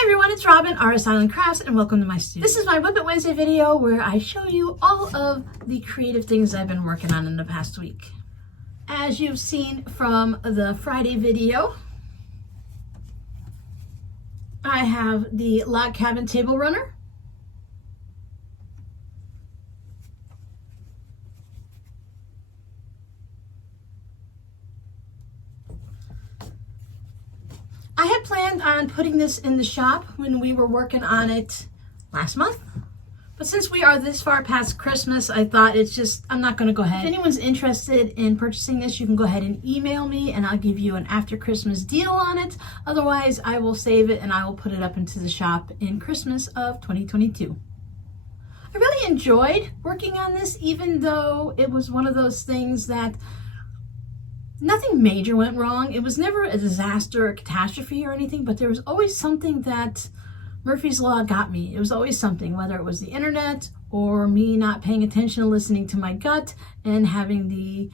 Hi everyone, it's Robin, Artist Island Crafts, and welcome to my studio. This is my WiP It Wednesday video where I show you all of the creative things I've been working on in the past week. As you've seen from the Friday video, I have the log cabin table runner. I had planned on putting this in the shop when we were working on it last month. But since we are this far past Christmas, I thought I'm not going to go ahead. If anyone's interested in purchasing this, you can go ahead and email me and I'll give you an after Christmas deal on it. Otherwise, I will save it and I will put it up into the shop in Christmas of 2022. I really enjoyed working on this, even though it was one of those things that nothing major went wrong. It was never a disaster or catastrophe or anything, but there was always something that Murphy's Law got me. It was always something, whether it was the internet or me not paying attention and listening to my gut and having the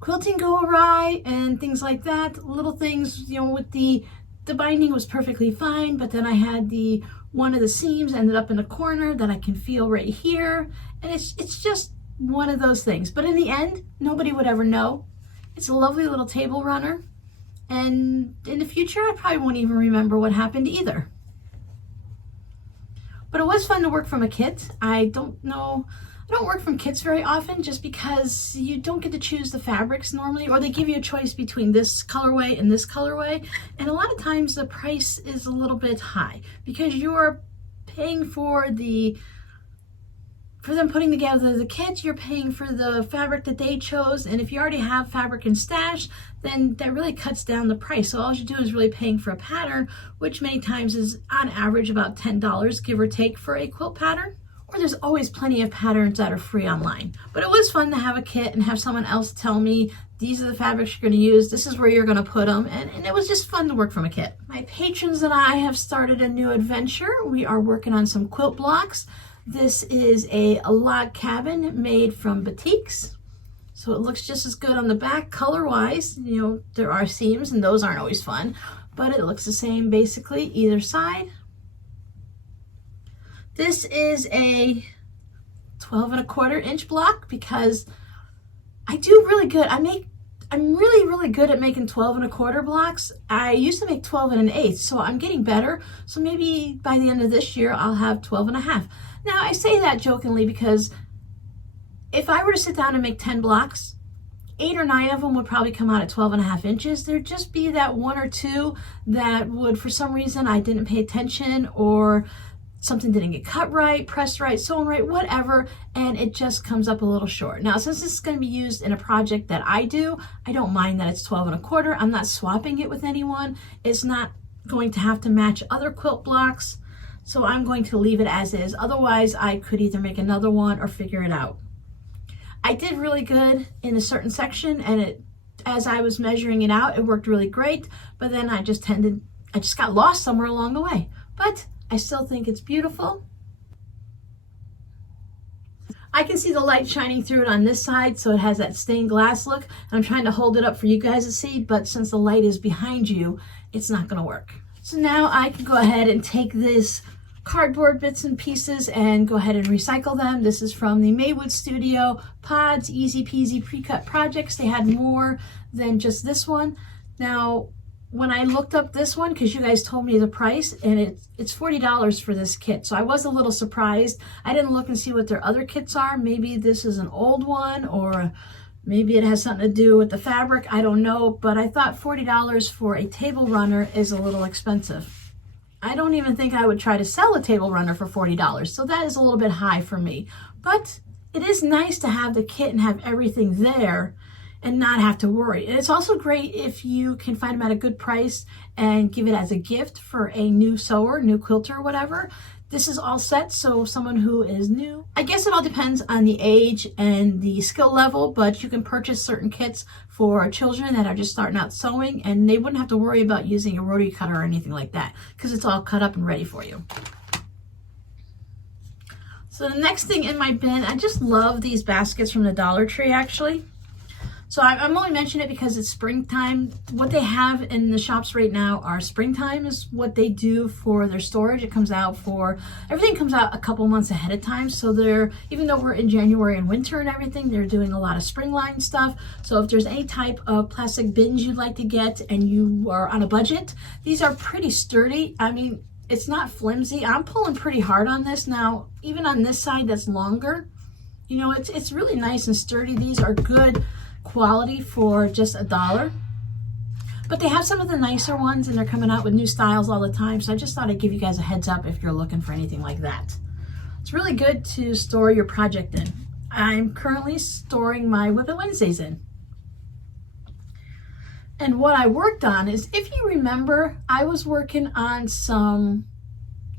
quilting go awry and things like that. Little things, you know, with the binding was perfectly fine, but then I had one of the seams ended up in a corner that I can feel right here. And it's just one of those things. But in the end, nobody would ever know. It's a lovely little table runner, and in the future I probably won't even remember what happened either. But it was fun to work from a kit. I don't work from kits very often just because you don't get to choose the fabrics normally, or they give you a choice between this colorway and this colorway, and a lot of times the price is a little bit high because you're paying for them putting together the kit, you're paying for the fabric that they chose, and if you already have fabric in stash, then that really cuts down the price. So all you do is really paying for a pattern, which many times is on average about $10, give or take, for a quilt pattern. Or there's always plenty of patterns that are free online. But it was fun to have a kit and have someone else tell me, these are the fabrics you're going to use, this is where you're going to put them, and it was just fun to work from a kit. My patrons and I have started a new adventure. We are working on some quilt blocks. This is a log cabin made from batiks. So it looks just as good on the back color-wise. You know, there are seams and those aren't always fun, but it looks the same basically either side. This is a 12¼ inch block because I do really good. I'm really good at making 12¼ blocks. I used to make 12 1/8, so I'm getting better. So maybe by the end of this year, I'll have 12 1/2. Now I say that jokingly because if I were to sit down and make 10 blocks, 8 or 9 of them would probably come out at 12 1/2 inches. There'd just be that 1 or 2 that would, for some reason, I didn't pay attention, or something didn't get cut right, pressed right, sewn right, whatever, and it just comes up a little short. Now, since this is going to be used in a project that I do, I don't mind that it's 12 1/4. I'm not swapping it with anyone. It's not going to have to match other quilt blocks, so I'm going to leave it as is. Otherwise, I could either make another one or figure it out. I did really good in a certain section, and as I was measuring it out, it worked really great, but then I just got lost somewhere along the way. But I still think it's beautiful. I can see the light shining through it on this side, so it has that stained glass look. And I'm trying to hold it up for you guys to see, but since the light is behind you, it's not going to work. So now I can go ahead and take this cardboard bits and pieces and go ahead and recycle them. This is from the Maywood Studio Pods, easy peasy pre-cut projects. They had more than just this one. Now, when I looked up this one, because you guys told me the price, and it's $40 for this kit, so I was a little surprised. I didn't look and see what their other kits are. Maybe this is an old one, or maybe it has something to do with the fabric. I don't know, but I thought $40 for a table runner is a little expensive. I don't even think I would try to sell a table runner for $40, so that is a little bit high for me. But it is nice to have the kit and have everything there and not have to worry. And it's also great if you can find them at a good price and give it as a gift for a new sewer, new quilter, whatever. This is all set, so someone who is new, I guess it all depends on the age and the skill level, but you can purchase certain kits for children that are just starting out sewing, and they wouldn't have to worry about using a rotary cutter or anything like that because it's all cut up and ready for you. So the next thing in my bin, I just love these baskets from the Dollar Tree actually. So I'm only mentioning it because it's springtime. What they have in the shops right now are springtime is what they do for their storage. Everything comes out a couple months ahead of time. So even though we're in January and winter and everything, they're doing a lot of spring line stuff. So if there's any type of plastic bins you'd like to get and you are on a budget, these are pretty sturdy. I mean, it's not flimsy. I'm pulling pretty hard on this now, even on this side that's longer. You know, it's really nice and sturdy. These are good quality for just $1. But they have some of the nicer ones and they're coming out with new styles all the time. So I just thought I'd give you guys a heads up if you're looking for anything like that. It's really good to store your project in. I'm currently storing my WiP It Wednesdays in. And what I worked on is, if you remember, I was working on some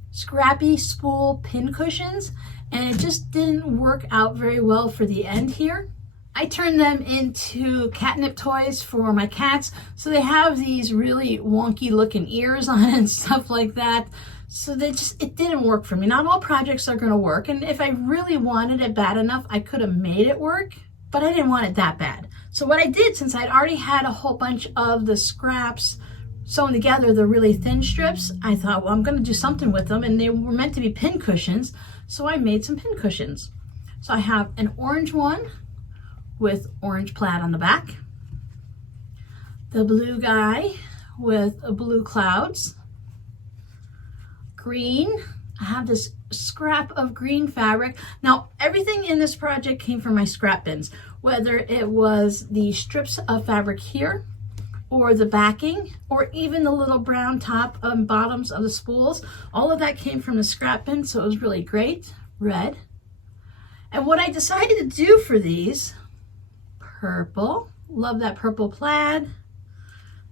scrappy spool pin cushions and it just didn't work out very well for the end here. I turned them into catnip toys for my cats. So they have these really wonky looking ears on it and stuff like that. So it didn't work for me. Not all projects are gonna work. And if I really wanted it bad enough, I could have made it work, but I didn't want it that bad. So what I did, since I'd already had a whole bunch of the scraps sewn together, the really thin strips, I thought, well, I'm gonna do something with them. And they were meant to be pin cushions. So I made some pin cushions. So I have an orange one with orange plaid on the back, the blue guy with blue clouds, green, I have this scrap of green fabric. Now everything in this project came from my scrap bins, whether it was the strips of fabric here or the backing or even the little brown top and bottoms of the spools. All of that came from the scrap bin, so it was really great. Red. And what I decided to do for these, purple, love that purple plaid,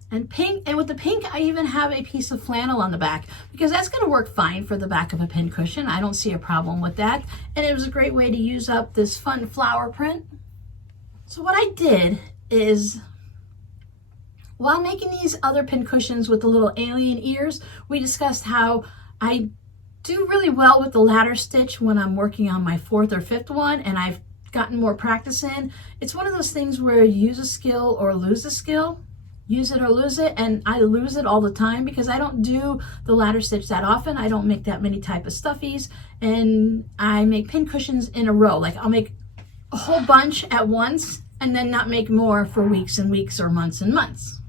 and pink. And with the pink, I even have a piece of flannel on the back because that's going to work fine for the back of a pin cushion. I don't see a problem with that. And it was a great way to use up this fun flower print. So what I did is, while making these other pin cushions with the little alien ears, we discussed how I do really well with the ladder stitch when I'm working on my 4th or 5th one, and I've gotten more practice in. It's one of those things where you use a skill or lose a skill, use it or lose it, and I lose it all the time because I don't do the ladder stitch that often. I don't make that many type of stuffies, and I make pin cushions in a row. Like I'll make a whole bunch at once and then not make more for weeks and weeks or months and months.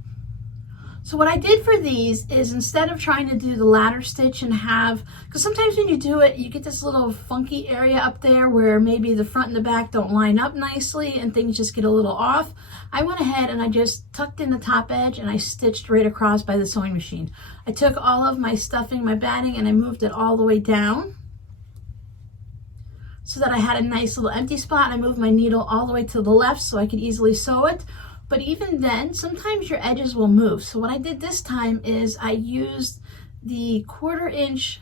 So what I did for these is, instead of trying to do the ladder stitch and because sometimes when you do it, you get this little funky area up there where maybe the front and the back don't line up nicely and things just get a little off. I went ahead and I just tucked in the top edge and I stitched right across by the sewing machine. I took all of my stuffing, my batting, and I moved it all the way down so that I had a nice little empty spot. I moved my needle all the way to the left so I could easily sew it. But even then, sometimes your edges will move. So what I did this time is I used the 1/4 inch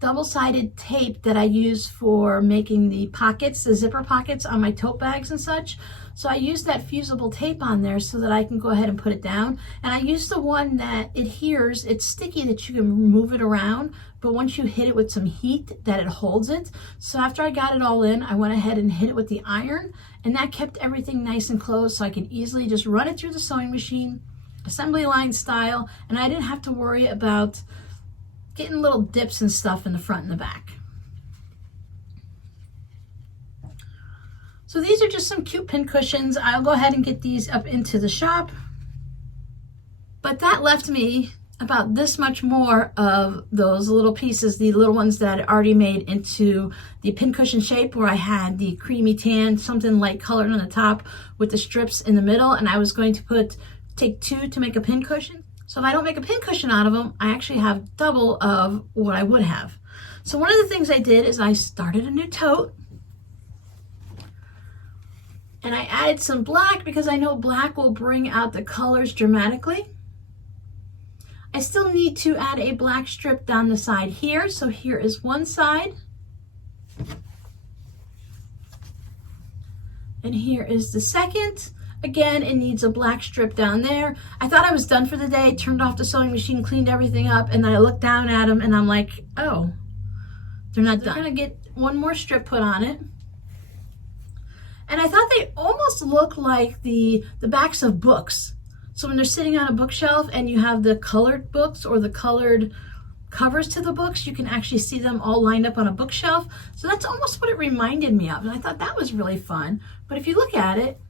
double-sided tape that I use for making the pockets, the zipper pockets on my tote bags and such. So I used that fusible tape on there so that I can go ahead and put it down. And I used the one that adheres. It's sticky that you can move it around, but once you hit it with some heat, that it holds it. So after I got it all in, I went ahead and hit it with the iron, and that kept everything nice and closed so I could easily just run it through the sewing machine, assembly line style, and I didn't have to worry about getting little dips and stuff in the front and the back. So these are just some cute pin cushions. I'll go ahead and get these up into the shop. But that left me about this much more of those little pieces, the little ones that I already made into the pincushion shape, where I had the creamy tan, something light colored on the top with the strips in the middle, and I was going to take 2 to make a pincushion. So if I don't make a pincushion out of them, I actually have double of what I would have. So one of the things I did is I started a new tote, and I added some black because I know black will bring out the colors dramatically. I still need to add a black strip down the side here. So here is one side. And here is the second. Again, it needs a black strip down there. I thought I was done for the day, turned off the sewing machine, cleaned everything up, and then I looked down at them and I'm like, oh, they're not done. I'm gonna get one more strip put on it. And I thought they almost look like the backs of books. So when they're sitting on a bookshelf and you have the colored books or the colored covers to the books, you can actually see them all lined up on a bookshelf. So that's almost what it reminded me of. And I thought that was really fun. But if you look at it,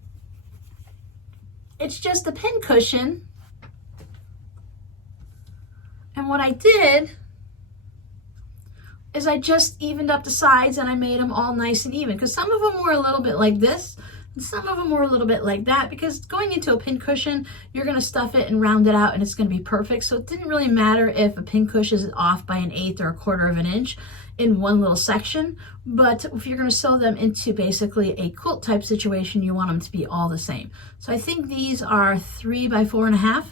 it's just a pin cushion. And what I did is I just evened up the sides and I made them all nice and even, because some of them were a little bit like this and some of them were a little bit like that, because going into a pin cushion, you're going to stuff it and round it out and it's going to be perfect. So it didn't really matter if a pin cushion is off by 1/8 or 1/4 of an inch in one little section. But if you're going to sew them into basically a quilt type situation, you want them to be all the same. So I think these are 3 by 4.5.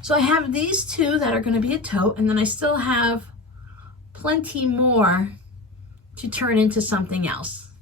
So I have these two that are going to be a tote, and then I still have plenty more to turn into something else.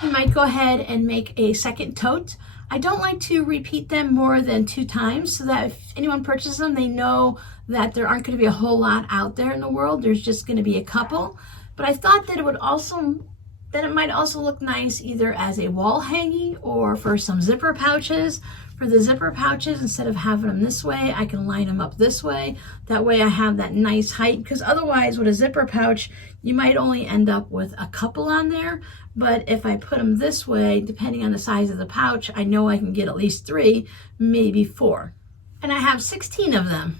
I might go ahead and make a second tote. I don't like to repeat them more than 2 times, so that if anyone purchases them, they know that there aren't going to be a whole lot out there in the world. There's just going to be a couple. But I thought that it might also look nice either as a wall hanging or for some zipper pouches. For the zipper pouches, instead of having them this way, I can line them up this way. That way I have that nice height, because otherwise with a zipper pouch, you might only end up with a couple on there. But if I put them this way, depending on the size of the pouch, I know I can get at least 3, maybe 4. And I have 16 of them.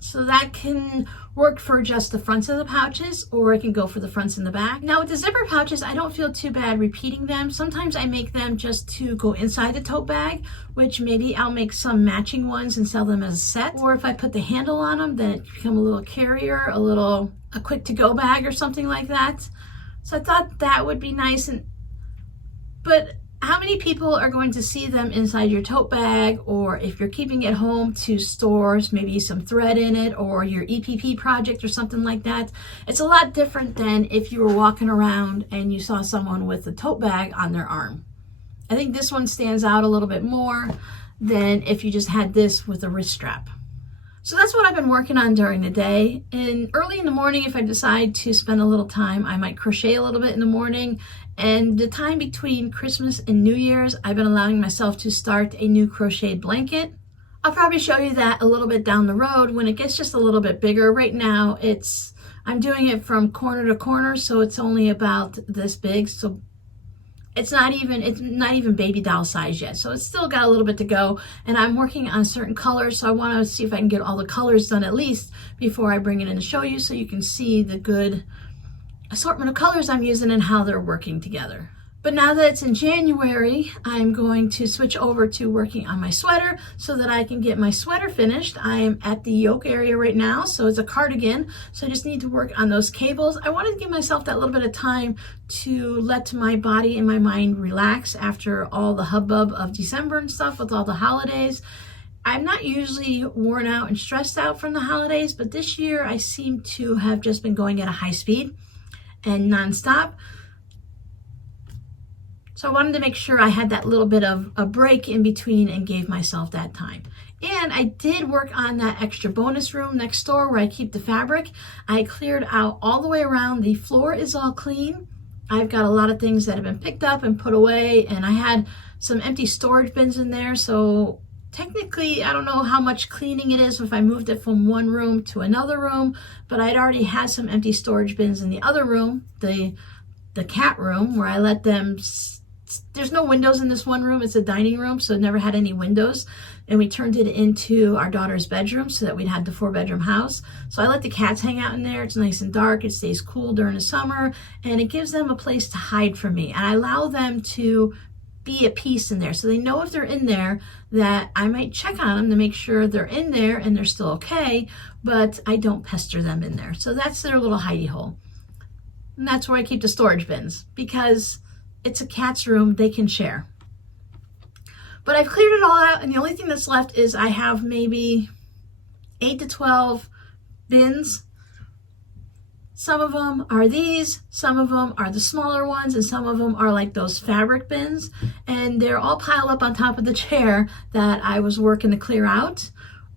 So that can work for just the fronts of the pouches, or it can go for the fronts and the back. Now with the zipper pouches, I don't feel too bad repeating them. Sometimes I make them just to go inside the tote bag, which maybe I'll make some matching ones and sell them as a set. Or if I put the handle on them, then it become a little carrier, a quick to go bag or something like that. So I thought that would be nice. But how many people are going to see them inside your tote bag, or if you're keeping it home to store maybe some thread in it, or your EPP project or something like that? It's a lot different than if you were walking around and you saw someone with a tote bag on their arm. I think this one stands out a little bit more than if you just had this with a wrist strap. So that's what I've been working on during the day. And early in the morning, if I decide to spend a little time, I might crochet a little bit in the morning. And the time between Christmas and New Year's, I've been allowing myself to start a new crocheted blanket. I'll probably show you that a little bit down the road when it gets just a little bit bigger. Right now, I'm doing it from corner to corner, so it's only about this big. So it's not even baby doll size yet. So it's still got a little bit to go, and I'm working on certain colors. So I want to see if I can get all the colors done at least before I bring it in to show you, so you can see the good assortment of colors I'm using and how they're working together. But now that it's in January, I'm going to switch over to working on my sweater so that I can get my sweater finished. I am at the yoke area right now, so it's a cardigan, so I just need to work on those cables. I wanted to give myself that little bit of time to let my body and my mind relax after all the hubbub of December and stuff with all the holidays. I'm not usually worn out and stressed out from the holidays, but this year I seem to have just been going at a high speed and nonstop. So I wanted to make sure I had that little bit of a break in between and gave myself that time. And I did work on that extra bonus room next door where I keep the fabric. I cleared out all the way around. The floor is all clean. I've got a lot of things that have been picked up and put away, and I had some empty storage bins in there. So technically, I don't know how much cleaning it is if I moved it from one room to another room, but I'd already had some empty storage bins in the other room, the cat room, where I let them. There's no windows in this one room. It's a dining room, so it never had any windows. And we turned it into our daughter's bedroom so that we'd have the 4-bedroom house. So I let the cats hang out in there. It's nice and dark. It stays cool during the summer, and it gives them a place to hide from me. And I allow them to be at peace in there. So they know if they're in there that I might check on them to make sure they're in there and they're still okay, but I don't pester them in there. So that's their little hidey hole. And that's where I keep the storage bins, because it's a cat's room, they can share. But I've cleared it all out, and the only thing that's left is I have maybe 8 to 12 bins. Some of them are these, some of them are the smaller ones, and some of them are like those fabric bins. And they're all piled up on top of the chair that I was working to clear out.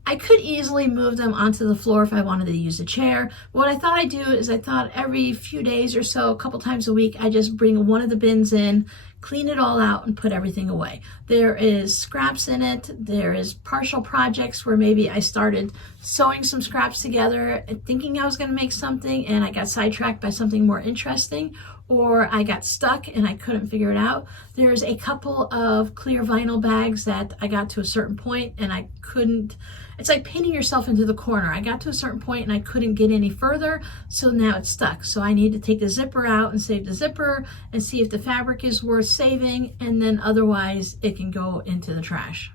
I could easily move them onto the floor if I wanted to use a chair. What I thought I'd do is I thought every few days or so, a couple times a week, I just bring one of the bins in, clean it all out, and put everything away. There is scraps in it. There is partial projects where maybe I started sewing some scraps together and thinking I was going to make something, and I got sidetracked by something more interesting, or I got stuck and I couldn't figure it out. There's a couple of clear vinyl bags that I got to a certain point and I couldn't. It's like painting yourself into the corner. I got to a certain point and I couldn't get any further, so now it's stuck. So I need to take the zipper out and save the zipper and see if the fabric is worth saving, and then otherwise it can go into the trash.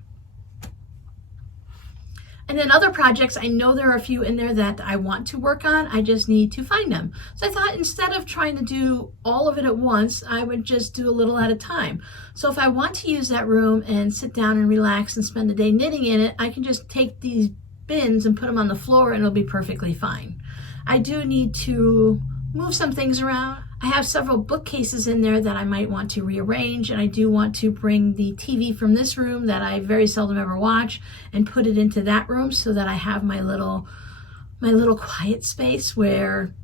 And then other projects, I know there are a few in there that I want to work on. I just need to find them. So I thought instead of trying to do all of it at once, I would just do a little at a time. So if I want to use that room and sit down and relax and spend the day knitting in it, I can just take these bins and put them on the floor and it'll be perfectly fine. I do need to move some things around. I have several bookcases in there that I might want to rearrange, and I do want to bring the TV from this room that I very seldom ever watch and put it into that room so that I have my little quiet space where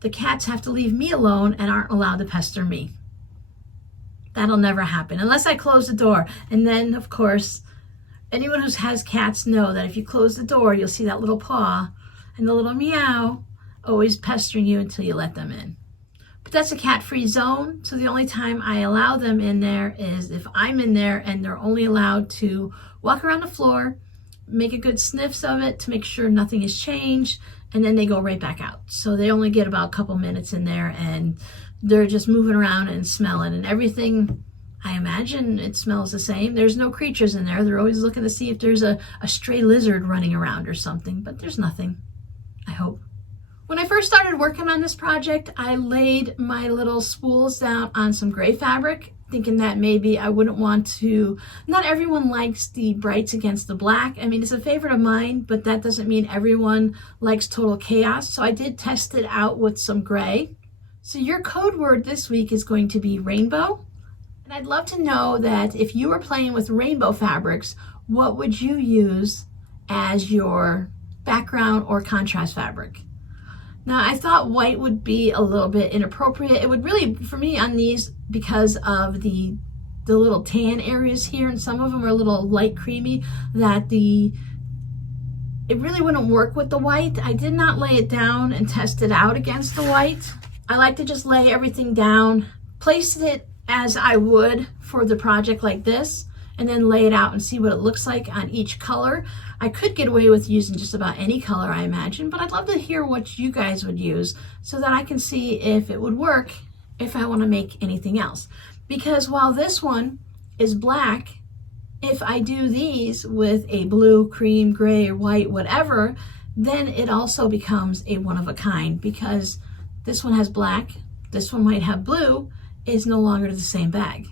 the cats have to leave me alone and aren't allowed to pester me. That'll never happen unless I close the door. And then, of course, anyone who has cats know that if you close the door, you'll see that little paw and the little meow always pestering you until you let them in. But that's a cat-free zone, so the only time I allow them in there is if I'm in there, and they're only allowed to walk around the floor, make a good sniffs of it to make sure nothing has changed, and then they go right back out. So they only get about a couple minutes in there, and they're just moving around and smelling, and everything, I imagine it smells the same. There's no creatures in there. They're always looking to see if there's a stray lizard running around or something, but there's nothing, I hope. When I first started working on this project, I laid my little spools down on some gray fabric, thinking that maybe I wouldn't want to. Not everyone likes the brights against the black. I mean, it's a favorite of mine, but that doesn't mean everyone likes total chaos. So I did test it out with some gray. So your code word this week is going to be rainbow. And I'd love to know that if you were playing with rainbow fabrics, what would you use as your background or contrast fabric? Now, I thought white would be a little bit inappropriate. It would really, for me on these, because of the little tan areas here, and some of them are a little light creamy, that it really wouldn't work with the white. I did not lay it down and test it out against the white. I like to just lay everything down, place it as I would for the project like this, and then lay it out and see what it looks like on each color. I could get away with using just about any color, I imagine, but I'd love to hear what you guys would use so that I can see if it would work if I want to make anything else. Because while this one is black, if I do these with a blue, cream, gray, or white, whatever, then it also becomes a one of a kind, because this one has black, this one might have blue, is no longer the same bag.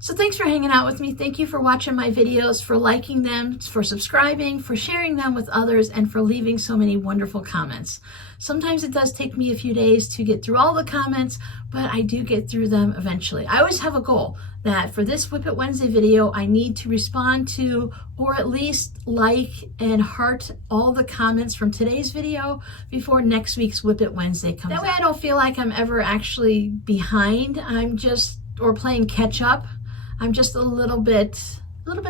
So thanks for hanging out with me. Thank you for watching my videos, for liking them, for subscribing, for sharing them with others, and for leaving so many wonderful comments. Sometimes it does take me a few days to get through all the comments, but I do get through them eventually. I always have a goal that for this WiP It Wednesday video, I need to respond to, or at least like and heart all the comments from today's video before next week's WiP It Wednesday comes out. That way I don't feel like I'm ever actually behind. Or playing catch up. I'm just a little bit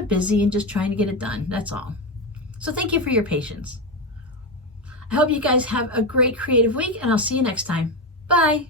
busy and just trying to get it done. That's all. So thank you for your patience. I hope you guys have a great creative week, and I'll see you next time. Bye.